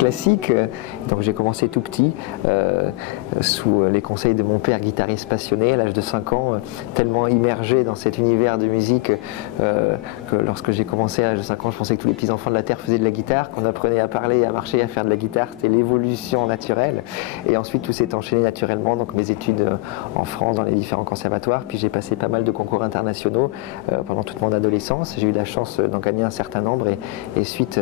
classique. Donc j'ai commencé tout petit, sous les conseils de mon père, guitariste passionné, à l'âge de 5 ans, tellement immergé dans cet univers de musique que lorsque j'ai commencé à l'âge de 5 ans, je pensais que tous les petits enfants de la Terre faisaient de la guitare, qu'on apprenait à parler, à marcher, à faire de la guitare. C'était l'évolution naturelle. Et ensuite tout s'est enchaîné naturellement, donc mes études en France, dans les différents conservatoires, puis j'ai passé pas mal de concours internationaux pendant toute mon adolescence. J'ai eu la chance d'en gagner un certain nombre et suite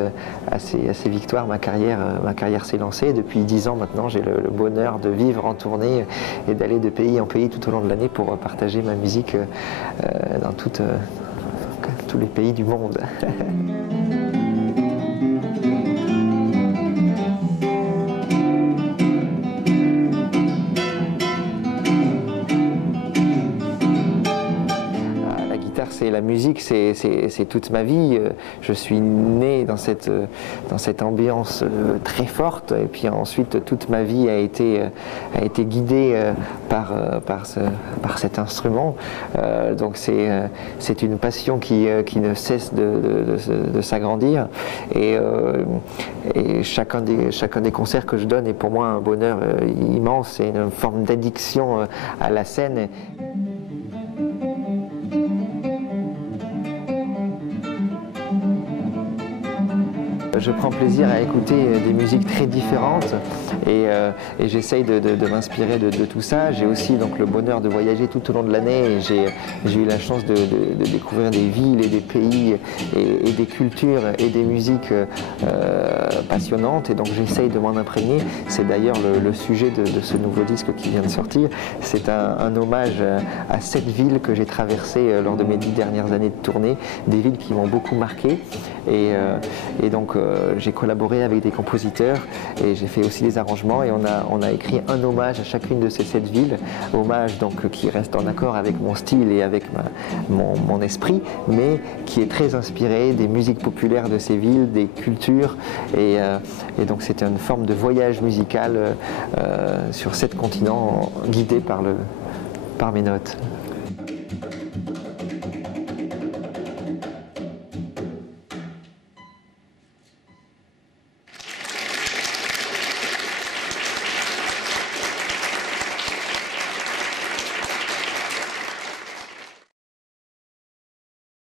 à ces victoires, ma carrière s'est lancée. Depuis 10 ans maintenant, j'ai le bonheur de vivre en tournée et d'aller de pays en pays tout au long de l'année pour partager ma musique dans tous les pays du monde. La musique, c'est toute ma vie. Je suis né dans cette ambiance très forte, et puis ensuite toute ma vie a été guidée par cet instrument. Donc c'est une passion qui ne cesse de s'agrandir, et chacun des concerts que je donne est pour moi un bonheur immense. C'est une forme d'addiction à la scène. Je prends plaisir à écouter des musiques très différentes et j'essaye de m'inspirer de tout ça. J'ai aussi donc le bonheur de voyager tout au long de l'année, et j'ai eu la chance de découvrir des villes et des pays et des cultures et des musiques passionnantes, et donc j'essaye de m'en imprégner. C'est d'ailleurs le sujet de ce nouveau disque qui vient de sortir. C'est un hommage à 7 villes que j'ai traversées lors de mes 10 dernières années de tournée, des villes qui m'ont beaucoup marqué, et donc j'ai collaboré avec des compositeurs et j'ai fait aussi des arrangements, et on a écrit un hommage à chacune de ces 7 villes, hommage donc qui reste en accord avec mon style et avec mon esprit, mais qui est très inspiré des musiques populaires de ces villes, des cultures, et donc c'était une forme de voyage musical sur 7 continents, guidé par mes notes.